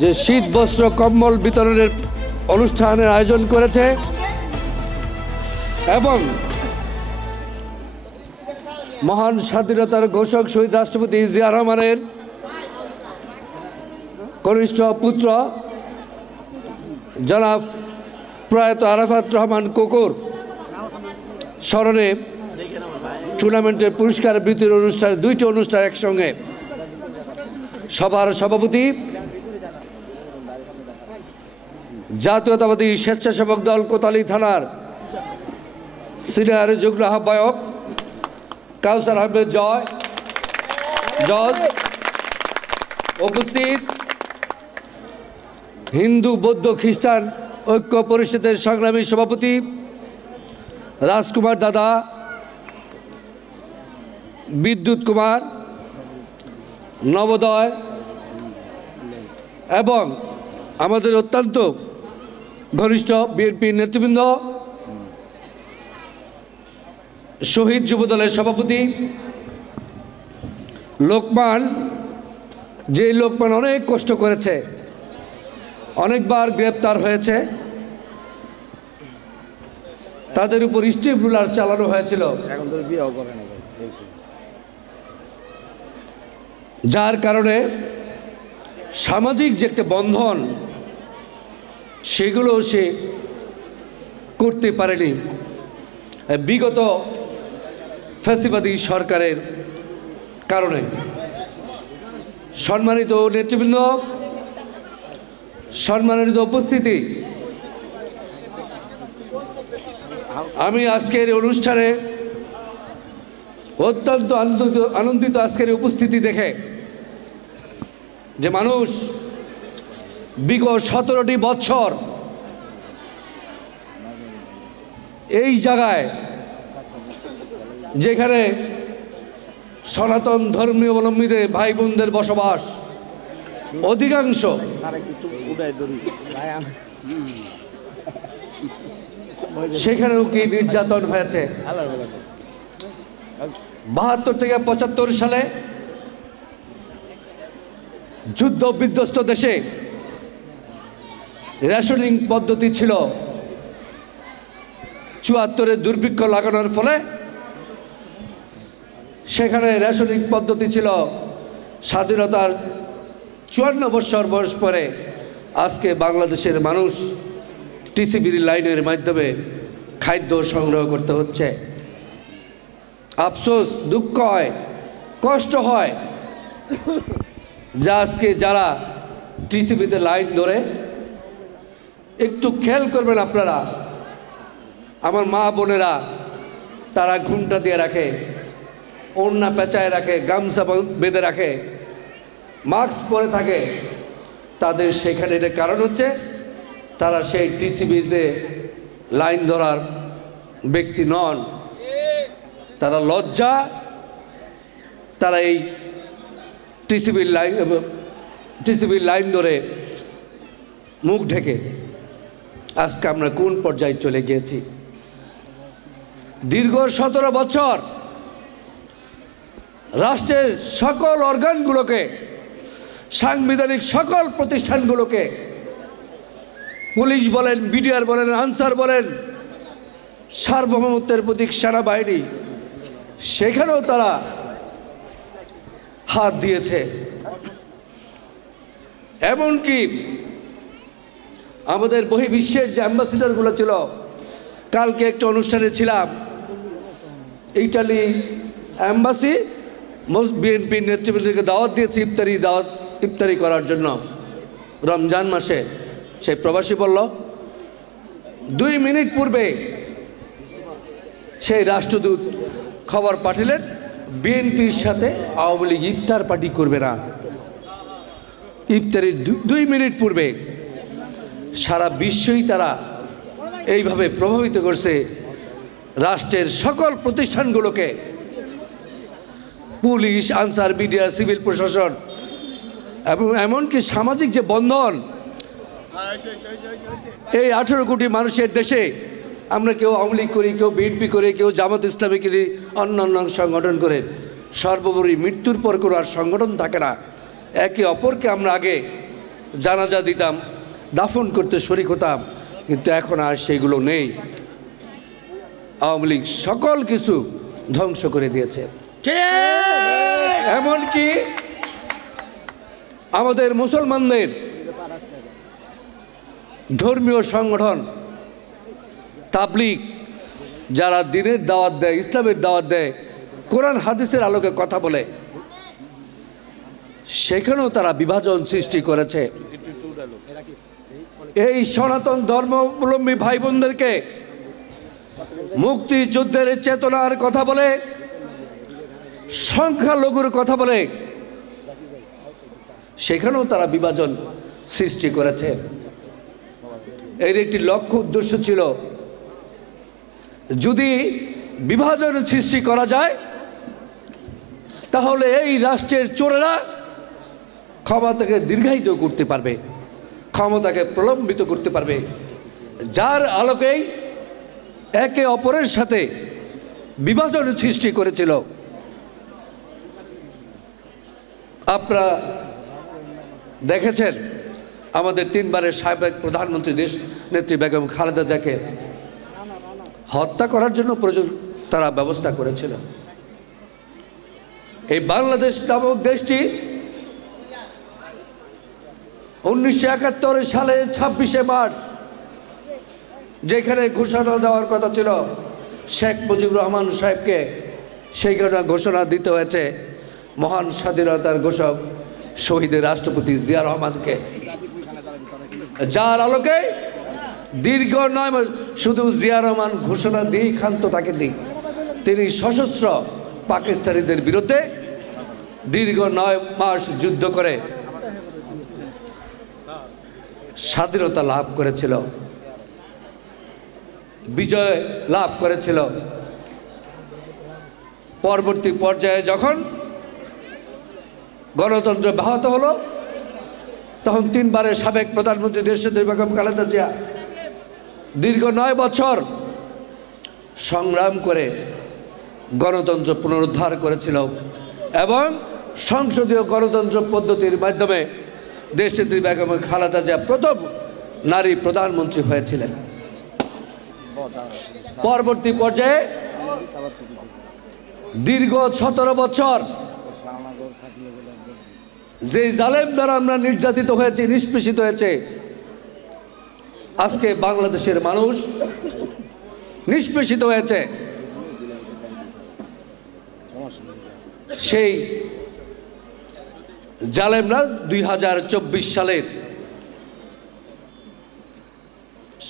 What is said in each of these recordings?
যে শীত বস্ত্র কম্বল বিতরণের অনুষ্ঠানের আয়োজন করেছে এবং মহান স্বাধীনতার ঘোষক শহীদ রাষ্ট্রপতি জিয়া রহমানের কনিষ্ঠ পুত্র জনাব প্রয়াত আরাফাত রহমান কোকুর স্মরণে টুর্নামেন্টের পুরস্কার বিতরণ অনুষ্ঠানে দুইটি অনুষ্ঠান একসঙ্গে। সভার সভাপতি জাতীয়তাবাদী স্বেচ্ছাসেবক দল কোতোয়ালি থানার সিনিয়র যুগ্ম আহ্বায়ক কাউসার আহমেদ জজ, উপস্থিত হিন্দু বৌদ্ধ খ্রিস্টান ঐক্য পরিষদের সংগ্রামী সভাপতি রাজকুমার দাদা, বিদ্যুৎ কুমার, নবোদয় এবং আমাদের অত্যন্ত ঘনিষ্ঠ বিএনপি নেতৃবৃন্দ, শহীদ যুবদলের সভাপতি লোকমান, যে লোকমান অনেক কষ্ট করেছে, অনেকবার গ্রেপ্তার হয়েছে, তাদের উপর স্ট্রিপ রুলার চালানো হয়েছিল, যার কারণে সামাজিক যে একটা বন্ধন সেগুলো সে করতে পারেনি বিগত ফ্যাসিবাদী সরকারের কারণে। সম্মানিত নেতৃবৃন্দ, সম্মানিত উপস্থিতি, আমি আজকের অনুষ্ঠানে অত্যন্ত আনন্দিত আজকের উপস্থিতি দেখে, যে মানুষ বিগত 17টি বছর এই জায়গায়, যেখানে সনাতন ধর্মীয় অবলম্বীদের ভাই বোনদের বসবাস, অধিকাংশ সেখানেও কি নির্যাতন হয়েছে। 72 থেকে 75 সালে যুদ্ধ বিধ্বস্ত দেশে রেশনিং পদ্ধতি ছিল। 74-এ দুর্ভিক্ষ লাগানোর ফলে সেখানে রেশনিং পদ্ধতি ছিল। স্বাধীনতার 54 বছর বয়স পরে আজকে বাংলাদেশের মানুষ টিসিবির লাইনের মাধ্যমে খাদ্য সংগ্রহ করতে হচ্ছে। আফসোস, দুঃখ হয়, কষ্ট হয় যে আজকে যারা টিসিবিতে লাইন ধরে, একটু খেয়াল করবেন আপনারা, আমার মা বোনেরা তারা ঘুমটা দিয়ে রাখে, ওড়না পেঁচায় রাখে, গামছা বেঁধে রাখে, মাস্ক পরে থাকে। তাদের সেখানে কারণ হচ্ছে তারা সেই টিসিবিতে লাইন ধরার ব্যক্তি নন, তারা লজ্জা, তারা এই টিসিবির লাইন ধরে মুখ ঢেকে। আজকে আমরা কোন পর্যায়ে চলে গিয়েছি? দীর্ঘ 17 বছর রাষ্ট্রের সকল অর্গানগুলোকে, সাংবিধানিক সকল প্রতিষ্ঠানগুলোকে, পুলিশ বলেন, বিডিআর বলেন, আনসার বলেন, সার্বভৌমত্বের প্রতীক সেনাবাহিনী, সেখানেও তারা হাত দিয়েছে। এমনকি আমাদের বহির্বিশ্বের যে অ্যাম্বাসিডারগুলো ছিল, কালকে একটা অনুষ্ঠানে ছিলাম, ইটালি অ্যাম্বাসি বিএনপির নেতৃবৃন্দকে দাওয়াত দিয়েছে ইফতারি করার জন্য রমজান মাসে। সেই প্রবাসী বলল 2 মিনিট পূর্বে সেই রাষ্ট্রদূত খবর পাঠালেন বিএনপির সাথে আওয়ামী লীগ ইফতার পার্টি করবে না। ইফতারির 2 মিনিট পূর্বে সারা বিশ্বই তারা এইভাবে প্রভাবিত করছে রাষ্ট্রের সকল প্রতিষ্ঠানগুলোকে, পুলিশ, আনসার, বিডিআর, সিভিল প্রশাসন, এবং এমনকি সামাজিক যে বন্ধন, এই 18 কোটি মানুষের দেশে আমরা কেউ আওয়ামী লীগ করি, কেউ বিএনপি করে, কেউ জামাত ইসলামী করি, অন্য সংগঠন করে, সর্বোপরি মৃত্যুর পর কোনো আর সংগঠন থাকে না। একে অপরকে আমরা আগে জানাজা দিতাম, দাফন করতে শরীক হতাম, কিন্তু এখন আর সেগুলো নেই। আওয়ামী লীগ সকল কিছু ধ্বংস করে দিয়েছে। এমনকি আমাদের মুসলমানদের ধর্মীয় সংগঠন তাবলীগ যারা দ্বীনের দাওয়াত দেয়, ইসলামের দাওয়াত দেয়, কোরআন হাদিসের আলোকে কথা বলে, সেখানেও তারা বিভাজন সৃষ্টি করেছে। এই সনাতন ধর্মাবলম্বী ভাই বোনদেরকে মুক্তিযুদ্ধের চেতনার কথা বলে, সংখ্যালঘুর কথা বলে, সেখানেও তারা বিভাজন সৃষ্টি করেছে। এর একটি লক্ষ্য উদ্দেশ্য ছিল, যদি বিভাজন সৃষ্টি করা যায় তাহলে এই রাষ্ট্রের চোরেরা ক্ষমতাকে দীর্ঘায়িত করতে পারবে, ক্ষমতাকে প্রলম্বিত করতে পারবে, যার আলোকেই একে অপরের সাথে বিভাজন সৃষ্টি করেছিল। আপনারা দেখেছেন আমাদের 3 বারের সাবেক প্রধানমন্ত্রী দেশ নেত্রী বেগম খালেদা জিয়াকে হত্যা করার জন্য তারা ব্যবস্থা করেছিল। এই বাংলাদেশ নামক দেশটি 1971 সালে 26শে মার্চ যেখানে ঘোষণা দেওয়ার কথা ছিল শেখ মুজিবুর রহমান সাহেবকে, সেইখানে ঘোষণা দিতে হয়েছে মহান স্বাধীনতার ঘোষক শহীদের রাষ্ট্রপতি জিয়া রহমানকে, যার আলোকে দীর্ঘ 9 মাস শুধু জিয়া রহমান ঘোষণা দিয়েই ক্ষান্ত থাকেননি, তিনি সশস্ত্র পাকিস্তানিদের বিরুদ্ধে দীর্ঘ 9 মাস যুদ্ধ করে স্বাধীনতা লাভ করেছিল, বিজয় লাভ করেছিল। পরবর্তী পর্যায়ে যখন গণতন্ত্র ব্যাহত হলো, তখন 3 বারের সাবেক প্রধানমন্ত্রী দেশনেত্রী বেগম খালেদা জিয়া দীর্ঘ 9 বছর সংগ্রাম করে গণতন্ত্র পুনরুদ্ধার করেছিল এবং সংসদীয় গণতন্ত্র পদ্ধতির মাধ্যমে দেশনেত্রী বেগম খালেদা জিয়া প্রথম নারী প্রধানমন্ত্রী হয়েছিলেন। পরবর্তী পর্যায়ে দীর্ঘ 17 বছর যে জালেম দ্বারা আমরা নির্যাতিত হয়েছি, নিষ্পেষিত হয়েছে, আজকে বাংলাদেশের মানুষ নিষ্পেষিত হয়েছে। সেই জালেমরা 2024 সালের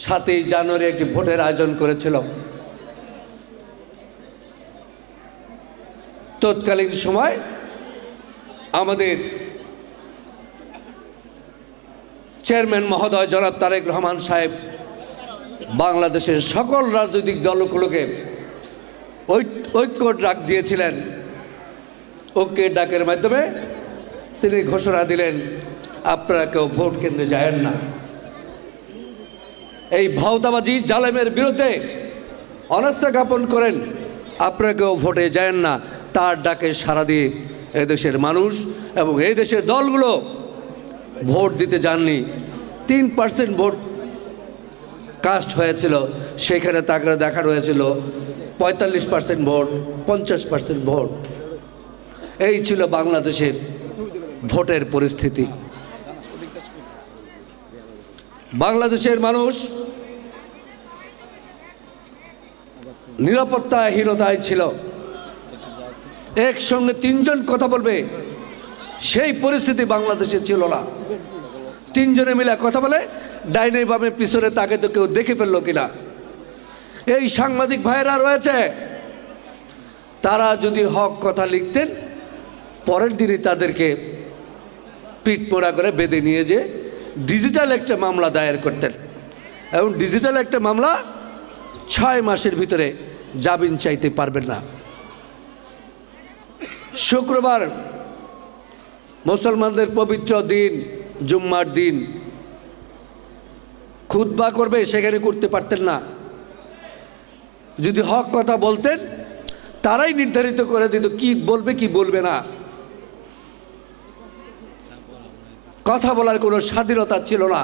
7ই জানুয়ারি একটি ভোটের আয়োজন করেছিল। তৎকালীন সময় আমাদের চেয়ারম্যান মহোদয় জনাব তারেক রহমান সাহেব বাংলাদেশের সকল রাজনৈতিক দলগুলোকে ঐক্য ডাক দিয়েছিলেন। ঐক্য ডাকের মাধ্যমে তিনি ঘোষণা দিলেন, আপনারা কেউ ভোট কেন্দ্রে যায়েন না। এই ভাওতাবাজি জালেমের বিরুদ্ধে অনাস্থা জ্ঞাপন করেন, আপনারা কেউ ভোটে যায়েন না। তার ডাকে সাড়া দিয়ে এদেশের মানুষ এবং এই দেশের দলগুলো ভোট দিতে যাননি। 3% ভোট কাস্ট হয়েছিল, সেখানে তাকে দেখানো হয়েছিল 45% ভোট, 50% ভোট। এই ছিল বাংলাদেশের ভোটের পরিস্থিতি। বাংলাদেশের মানুষ নিরাপত্তাহীনতায় ছিল, একসঙ্গে 3 জন কথা বলবে সেই পরিস্থিতি বাংলাদেশে ছিল না। 3 জনে মিলে কথা বলে, ডাইনে বামে পিছনে তাকে তো কেউ দেখে ফেললো কিনা। এই সাংবাদিক ভাইয়েরা রয়েছে, তারা যদি হক কথা লিখতেন, পরের দিনই তাদেরকে পিঠমোড়া করে বেঁধে নিয়ে যে ডিজিটাল একটা মামলা দায়ের করতেন এবং ডিজিটাল একটা মামলা 6 মাসের ভিতরে জামিন চাইতে পারবেন না। শুক্রবার মুসলমানদের পবিত্র দিন, জুম্মার দিন, খুতবা করবে, সেখানে করতে পারতেন না। যদি হক কথা বলতেন, তারাই নির্ধারিত করে দিত কি বলবে কি বলবে না। কথা বলার কোনো স্বাধীনতা ছিল না।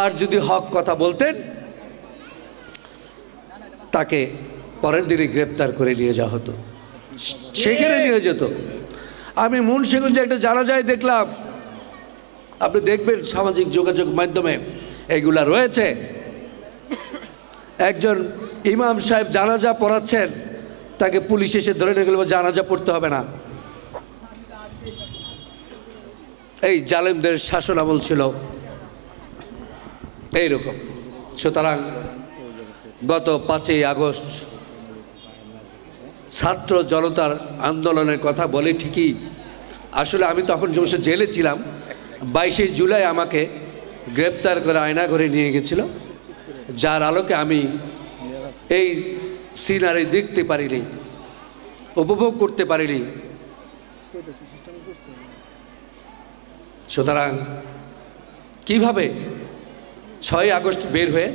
আর যদি হক কথা বলতেন তাকে পরের দিনে গ্রেপ্তার করে নিয়ে যাওয়া হতো, সেখানে নিয়ে যেত। আমি মুন্সিগঞ্জে একটা জানাজায় দেখলাম, আপনি দেখবেন সামাজিক যোগাযোগ মাধ্যমে এগুলা রয়েছে। একজন ইমাম সাহেব জানাজা পড়াচ্ছেন, তাকে পুলিশ এসে ধরে নিয়ে গেল, জানাজা পড়তে হবে না। এই জালেমদের শাসন আমল ছিল এইরকম। সুতরাং গত 5ই আগস্ট ছাত্র জনতার আন্দোলনের কথা বলে ঠিকই, আসলে আমি তখন অবশ্য জেলে ছিলাম। 22শে জুলাই আমাকে গ্রেপ্তার করে আয়নাঘরে নিয়ে গেছিল, যার আলোকে আমি এই সিনারি দেখতে পারিনি, উপভোগ করতে পারিনি। সুতরাং কিভাবে 6ই আগস্ট বের হয়ে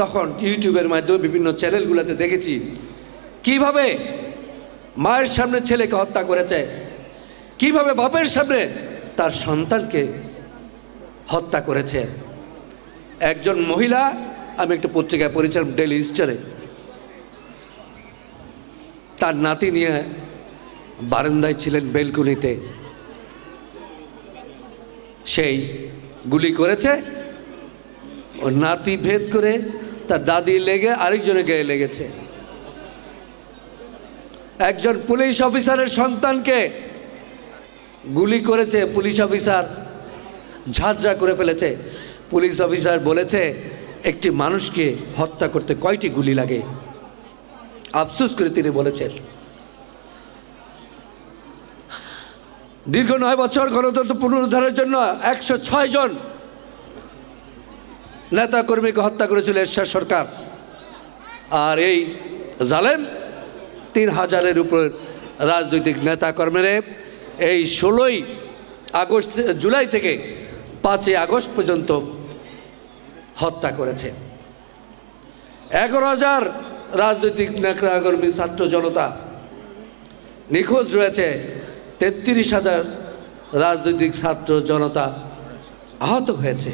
তখন ইউটিউবের মাধ্যমে বিভিন্ন চ্যানেলগুলোতে দেখেছি কিভাবে মায়ের সামনে ছেলেকে হত্যা করেছে, কিভাবে বাপের সামনে তার সন্তানকে হত্যা করেছে। একজন মহিলা, আমি একটা পত্রিকায় পড়েছিলাম ডেইলি স্টারে, তার নাতি নিয়ে বারান্দায় ছিলেন বেলকুনিতে, সেই গুলি করেছে, ও নাতি ভেদ করে তার দাদি লেগে আরেকজনের গায়ে লেগেছে। একজন পুলিশ অফিসারের সন্তানকে গুলি করেছে, পুলিশ অফিসার ঝাঁঝরা করে ফেলেছে। পুলিশ অফিসার বলেছে একটি মানুষকে হত্যা করতে কয়টি গুলি লাগে, আফসোস করে তিনি বলেছেন। দীর্ঘ 9 বছর গণতন্ত্র পুনরুদ্ধারের জন্য 106 জন নেতা কর্মীকে হত্যা করেছিল এরশাদ সরকার। আর এই জালেম 3000-এর উপর রাজনৈতিক নেতা কর্মীরা এই 16ই আগস্ট জুলাই থেকে 5ই আগস্ট পর্যন্ত হত্যা করেছে। 11,000 রাজনৈতিক নেতা কর্মী ছাত্র জনতা নিখোঁজ রয়েছে, 33,000 রাজনৈতিক ছাত্র জনতা আহত হয়েছে।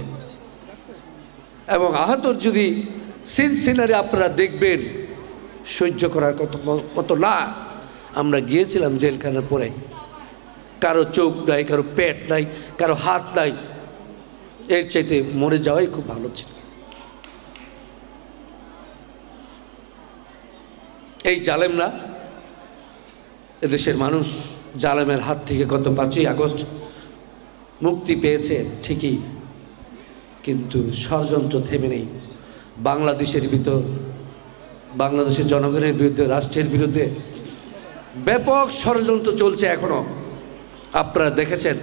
এবং আহতর যদি সিনারি আপনারা দেখবেন, সহ্য করার কত না। আমরা গিয়েছিলাম জেলখানার পরে, কারো চোখ নাই, কারো পেট নাই, কারো হাত নাই, এর চাইতে মরে যাওয়াই খুব ভালো ছিল। এই জালেমরা, এদেশের মানুষ জালেমের হাত থেকে গত 5ই আগস্ট মুক্তি পেয়েছে ঠিকই, কিন্তু ষড়যন্ত্র থেমে নেই। বাংলাদেশের ভিতর, বাংলাদেশের জনগণের বিরুদ্ধে, রাষ্ট্রের বিরুদ্ধে ব্যাপক ষড়যন্ত্র চলছে এখনো। আপনারা দেখেছেন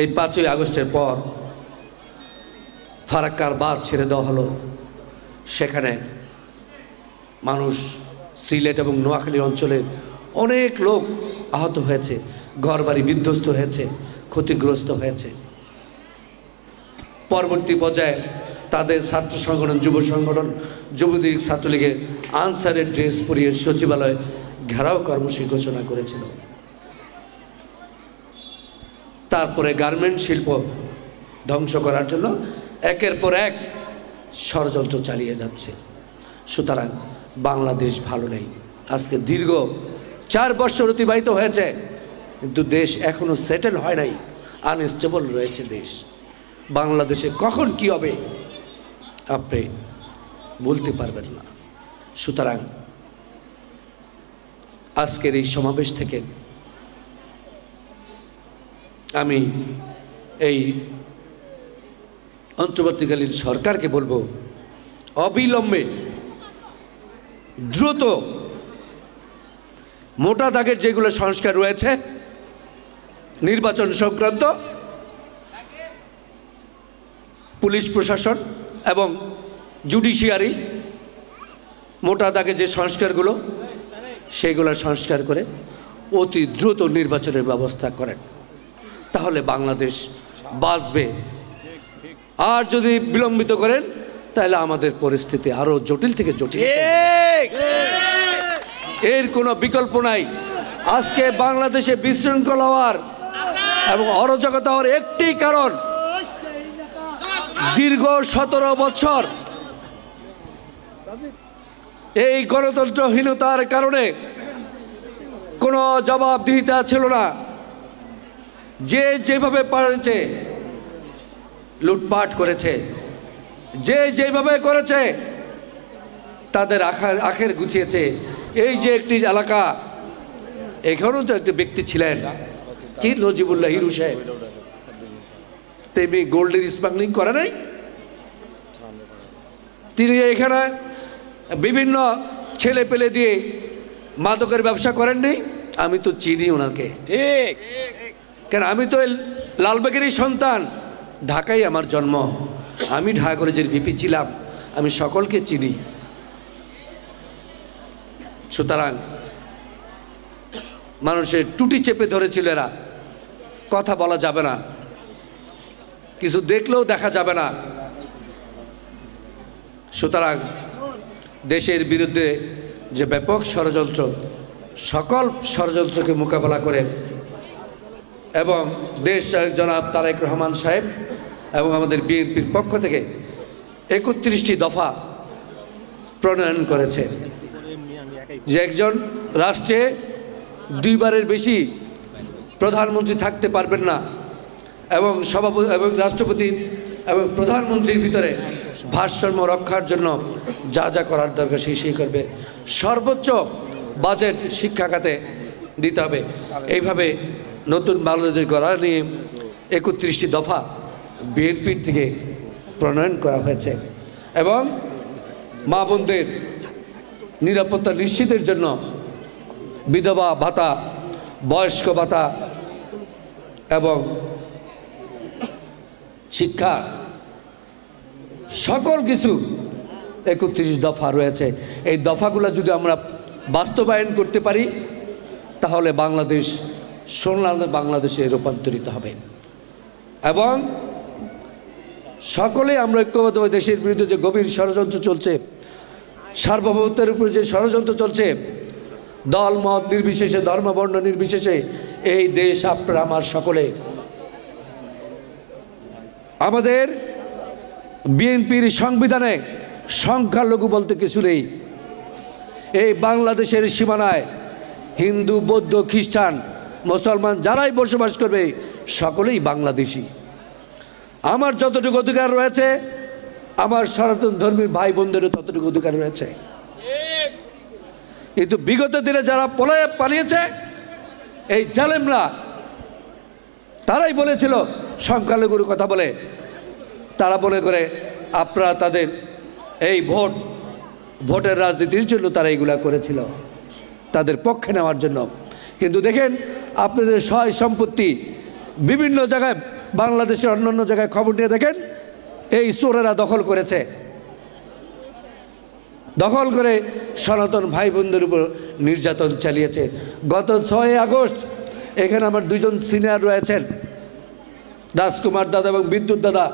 এই 5ই আগস্টের পর ফারাক্কার বাঁধ ছেড়ে দেওয়া হলো, সেখানে মানুষ, সিলেট এবং নোয়াখালী অঞ্চলের অনেক লোক আহত হয়েছে, ঘরবাড়ি বিধ্বস্ত হয়েছে, ক্ষতিগ্রস্ত হয়েছে। পরবর্তী পর্যায়ে তাদের ছাত্র সংগঠন, যুব সংগঠন, যুবলীগ, ছাত্রলীগের আনসারের ড্রেস পরিয়ে সচিবালয় ঘেরাও কর্মসূচি ঘোষণা করেছিল। তারপরে গার্মেন্ট শিল্প ধ্বংস করার জন্য একের পর এক ষড়যন্ত্র চালিয়ে যাচ্ছে। সুতরাং বাংলাদেশ ভালো নেই। আজকে দীর্ঘ 4 বছর অতিবাহিত হয়েছে, কিন্তু দেশ এখনো সেটেল হয় নাই, আনস্টেবল রয়েছে দেশ। বাংলাদেশে কখন কি হবে আপনি বলতে পারবেন না। সুতরাং আজকের এই সমাবেশ থেকে আমি এই অন্তর্বর্তীকালীন সরকারকে বলবো, অবিলম্বে দ্রুত মোটা দাগের যেগুলো সংস্কার রয়েছে নির্বাচন সংক্রান্ত, পুলিশ প্রশাসন এবং জুডিশিয়ারি, মোটা দাগে যে সংস্কারগুলো, সেগুলো সংস্কার করে অতি দ্রুত নির্বাচনের ব্যবস্থা করেন, তাহলে বাংলাদেশ বাঁচবে। আর যদি বিলম্বিত করেন তাহলে আমাদের পরিস্থিতি আরো জটিল থেকে জটিল, এর কোনো বিকল্প নাই। আজকে বাংলাদেশে বিশৃঙ্খলা হওয়ার এবং অরাজকতা হওয়ার একটি কারণ, দীর্ঘ 17 বছর এই গণতন্ত্রহীনতার কারণে কোনো জবাবদিহিতা ছিল না। যে যেভাবে পারেছে লুটপাট করেছে, যে যেভাবে করেছে তাদের আখের গুছিয়েছে। এই যে একটি এলাকা, এখানেও তো একটি ব্যক্তি ছিলেন, কি নজিবুল্লাহ হিরু সাহেব, তিনি গোল্ডের স্মাগলিং করে নাই? তিনি এখানে বিভিন্ন ছেলে পেলে দিয়ে মাদকের ব্যবসা করেননি? আমি তো চিনি ওনাকে, ঠিক, কেন আমি তো লালবাগেরই সন্তান, ঢাকায় আমার জন্ম, আমি ঢাকা কলেজের ভিপি ছিলাম, আমি সকলকে চিনি। সুতরাং মানুষের টুটি চেপে ধরেছিল এরা, কথা বলা যাবে না, কিছু দেখলেও দেখা যাবে না। সুতরাং দেশের বিরুদ্ধে যে ব্যাপক ষড়যন্ত্র, সকল ষড়যন্ত্রকে মোকাবেলা করে এবং দেশ জনাব তারেক রহমান সাহেব এবং আমাদের বিএনপির পক্ষ থেকে 31টি দফা প্রণয়ন করেছে, যে একজন রাষ্ট্রে 2 বারের বেশি প্রধানমন্ত্রী থাকতে পারবেন না, এবং সভাপতি এবং রাষ্ট্রপতি এবং প্রধানমন্ত্রীর ভিতরে ভারসাম্য রক্ষার জন্য যা যা করার দরকার সেই করবে। সর্বোচ্চ বাজেট শিক্ষা খাতে দিতে হবে। এইভাবে নতুন বাংলাদেশ গড়া নিয়ে 31টি দফা বিএনপির থেকে প্রণয়ন করা হয়েছে এবং মা বোনদের নিরাপত্তা নিশ্চিতের জন্য বিধবা ভাতা, বয়স্ক ভাতা এবং শিক্ষা, সকল কিছু 31 দফা রয়েছে। এই দফাগুলো যদি আমরা বাস্তবায়ন করতে পারি তাহলে বাংলাদেশ সোনালী বাংলাদেশে রূপান্তরিত হবে এবং সকলেই আমরা ঐক্যবদ্ধভাবে দেশের বিরুদ্ধে যে গভীর ষড়যন্ত্র চলছে, সার্বভৌমত্বের উপর যে ষড়যন্ত্র চলছে, দল মত নির্বিশেষে, ধর্ম বর্ণ নির্বিশেষে, এই দেশ আপনারা আমার সকলে। আমাদের বিএনপির সংবিধানে সংখ্যালঘু বলতে কিছু নেই। এই বাংলাদেশের সীমানায় হিন্দু, বৌদ্ধ, খ্রিস্টান, মুসলমান যারাই বসবাস করবে সকলেই বাংলাদেশি। আমার যতটুকু অধিকার রয়েছে আমার সনাতন ধর্মীর ভাই বোনদেরও ততটুকু অধিকার রয়েছে। কিন্তু বিগত দিনে যারা পালিয়েছে, এই জালেমরা, তারাই বলেছিল সংখ্যালঘুর কথা বলে, তারা মনে করে আপনারা তাদের এই ভোটের রাজনীতির জন্য তারা এইগুলা করেছিল, তাদের পক্ষে নেওয়ার জন্য। কিন্তু দেখেন আপনাদের সহায় সম্পত্তি বিভিন্ন জায়গায়, বাংলাদেশের অন্যান্য জায়গায় খবর নিয়ে দেখেন, এই চোরেরা দখল করেছে, দখল করে সনাতন ভাই বোনদের উপর নির্যাতন চালিয়েছে। গত 6 আগস্ট এখানে আমার 2জন সিনিয়র রয়েছেন, রাজকুমার দাদা এবং বিদ্যুৎ দাদা,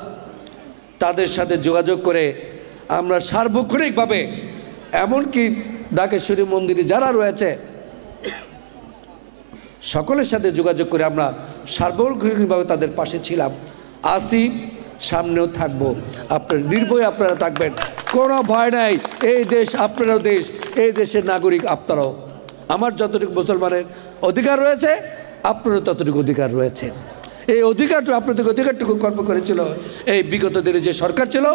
তাদের সাথে যোগাযোগ করে আমরা সার্বক্ষণিকভাবে, এমনকি ঢাকেশ্বরী মন্দিরে যারা রয়েছে সকলের সাথে যোগাযোগ করে আমরা সার্বক্ষণিকভাবে তাদের পাশে ছিলাম, আসি, সামনেও থাকবো। আপনারা নির্ভয়ে আপনারা থাকবেন, কোনো ভয় নাই। এই দেশ আপনারও দেশ, এই দেশের নাগরিক আপনারাও। আমার যতটুকু মুসলমানের অধিকার রয়েছে আপনারও ততটুকু অধিকার রয়েছে। এই অধিকারটুকু, আপনাদের অধিকারটুকু কর্ম করেছিল এই বিগত দিনে যে সরকার ছিল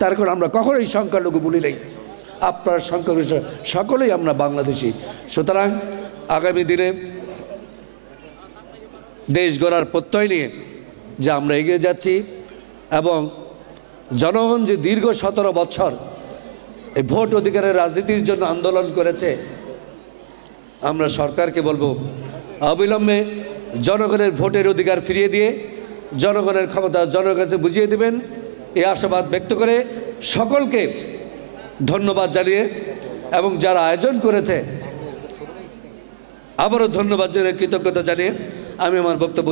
তার কারণ আমরা কখনোই সংখ্যালঘু বলি নাই। আপনার সংখ্যালঘু সকলেই আমরা বাংলাদেশি। সুতরাং আগামী দিনে দেশ গড়ার প্রত্যয় নিয়ে যে আমরা এগিয়ে যাচ্ছি এবং জনগণ যে দীর্ঘ 17 বছর এই ভোট অধিকারের রাজনীতির জন্য আন্দোলন করেছে, আমরা সরকারকে বলবো অবিলম্বে জনগণের ভোটের অধিকার ফিরিয়ে দিয়ে জনগণের ক্ষমতা জনগণের কাছে বুঝিয়ে দেবেন, এই আশাবাদ ব্যক্ত করে সকলকে ধন্যবাদ জানিয়ে এবং যারা আয়োজন করেছে আবারও ধন্যবাদ জানিয়ে, কৃতজ্ঞতা জানিয়ে আমি আমার বক্তব্য